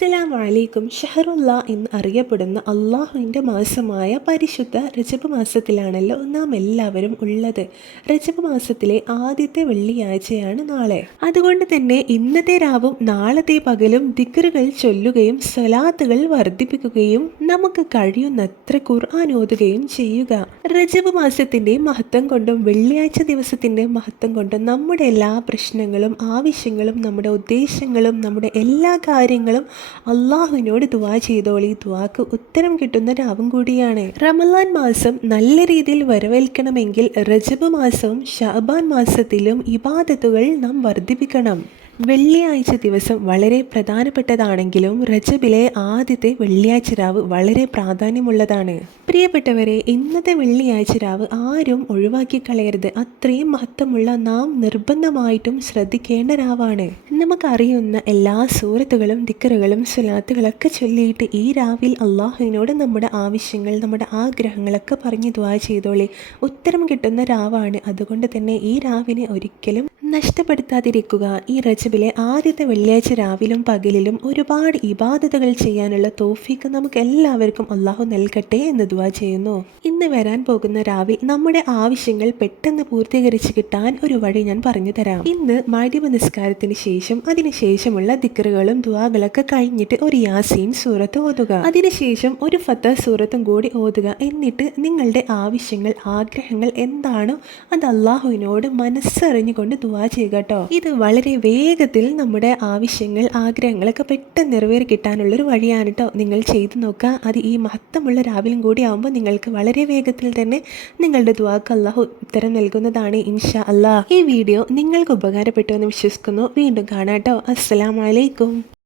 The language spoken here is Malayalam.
അസ്സലാം വലൈക്കും ഷഹറുല്ല എന്ന് അറിയപ്പെടുന്ന അള്ളാഹുവിന്റെ മാസമായ പരിശുദ്ധ രജബ് മാസത്തിലാണല്ലോ നാം എല്ലാവരും ഉള്ളത്. രജബ് മാസത്തിലെ ആദ്യത്തെ വെള്ളിയാഴ്ചയാണ് നാളെ. അതുകൊണ്ട് തന്നെ ഇന്നത്തെ രാവും നാളത്തെ പകലും ദിക്കറുകൾ ചൊല്ലുകയും സ്വലാത്തുകൾ വർദ്ധിപ്പിക്കുകയും നമുക്ക് കഴിയുന്നത്ര ഖുർആൻ ഓതുകയും ചെയ്യുക. രജബ് മാസത്തിന്റെ മഹത്വം കൊണ്ടും വെള്ളിയാഴ്ച ദിവസത്തിന്റെ മഹത്വം കൊണ്ടും നമ്മുടെ എല്ലാ പ്രശ്നങ്ങളും ആവശ്യങ്ങളും നമ്മുടെ ഉദ്ദേശങ്ങളും നമ്മുടെ എല്ലാ കാര്യങ്ങളും അള്ളാഹുവിനോട് ദുവാ ചെയ്തോളി. ദുവാക്ക് ഉത്തരം കിട്ടുന്ന രാവും കൂടിയാണ്. റമലാൻ മാസം നല്ല രീതിയിൽ വരവേൽക്കണമെങ്കിൽ റജബ് മാസവും ഷാബാൻ മാസത്തിലും ഇബാദത്തുകൾ നാം വർദ്ധിപ്പിക്കണം. വെള്ളിയാഴ്ച ദിവസം വളരെ പ്രധാനപ്പെട്ടതാണെങ്കിലും റജബിലെ ആദ്യത്തെ വെള്ളിയാഴ്ച രാവ് വളരെ പ്രാധാന്യമുള്ളതാണ്. പ്രിയപ്പെട്ടവരെ ഇന്നത്തെ വെള്ളിയാഴ്ച രാവ് ആരും ഒഴിവാക്കി കളയരുത്. അത്രയും മഹത്വമുള്ള നാം നിർബന്ധമായിട്ടും ശ്രദ്ധിക്കേണ്ട രാവാണ്. നമുക്കറിയുന്ന എല്ലാ സൂറത്തുകളും ദിക്കറുകളും സുലാത്തുകളൊക്കെ ചൊല്ലിയിട്ട് ഈ രാവിൽ അള്ളാഹുവിനോട് നമ്മുടെ ആവശ്യങ്ങൾ നമ്മുടെ ആഗ്രഹങ്ങളൊക്കെ പറഞ്ഞ് ദ്വാ ചെയ്തോളി. ഉത്തരം കിട്ടുന്ന രാവാണ്. അതുകൊണ്ട് തന്നെ ഈ രാവിനെ ഒരിക്കലും നഷ്ടപ്പെടുത്താതിരിക്കുക. ഈ റജബിലെ ആദ്യത്തെ വെള്ളിയാഴ്ച രാവിലും പകലിലും ഒരുപാട് ഇബാദതകൾ ചെയ്യാനുള്ള തോഫിക്ക് നമുക്ക് എല്ലാവർക്കും അള്ളാഹു നൽകട്ടെ എന്ന് ദുവാ ചെയ്യുന്നു. ഇന്ന് വരാൻ പോകുന്ന രാവിൽ നമ്മുടെ ആവശ്യങ്ങൾ പെട്ടെന്ന് പൂർത്തീകരിച്ച് കിട്ടാൻ ഒരു വഴി ഞാൻ പറഞ്ഞു തരാം. ഇന്ന് മാധ്യമ നിസ്കാരത്തിന് ശേഷം അതിനുശേഷമുള്ള ദിക്കറുകളും ദുവാകളൊക്കെ കഴിഞ്ഞിട്ട് ഒരു യാസീൻ സൂറത്ത് ഓതുക. അതിനുശേഷം ഒരു ഫത്ത സൂറത്തും കൂടി ഓതുക. എന്നിട്ട് നിങ്ങളുടെ ആവശ്യങ്ങൾ ആഗ്രഹങ്ങൾ എന്താണോ അത് അള്ളാഹുവിനോട് മനസ്സറിഞ്ഞുകൊണ്ട് ദുവാ ചെയ്യുക കേട്ടോ ഇത് വളരെ വേഗത്തിൽ നമ്മുടെ ആവശ്യങ്ങൾ ആഗ്രഹങ്ങളൊക്കെ പെട്ടെന്ന് നിറവേറി കിട്ടാനുള്ളൊരു വഴിയാണ് കേട്ടോ നിങ്ങൾ ചെയ്തു നോക്കുക. അത് ഈ മഹത്തമുള്ള രാവിലും കൂടി ആകുമ്പോൾ നിങ്ങൾക്ക് വളരെ വേഗത്തിൽ തന്നെ നിങ്ങളുടെ ദുവാക്ക് അള്ളാഹു ഉത്തരം നൽകുന്നതാണ് ഇൻഷാ അല്ലാ ഈ വീഡിയോ നിങ്ങൾക്ക് ഉപകാരപ്പെട്ടു എന്ന് വിശ്വസിക്കുന്നു. വീണ്ടും കാണാം കേട്ടോ അസ്സലാമലൈക്കും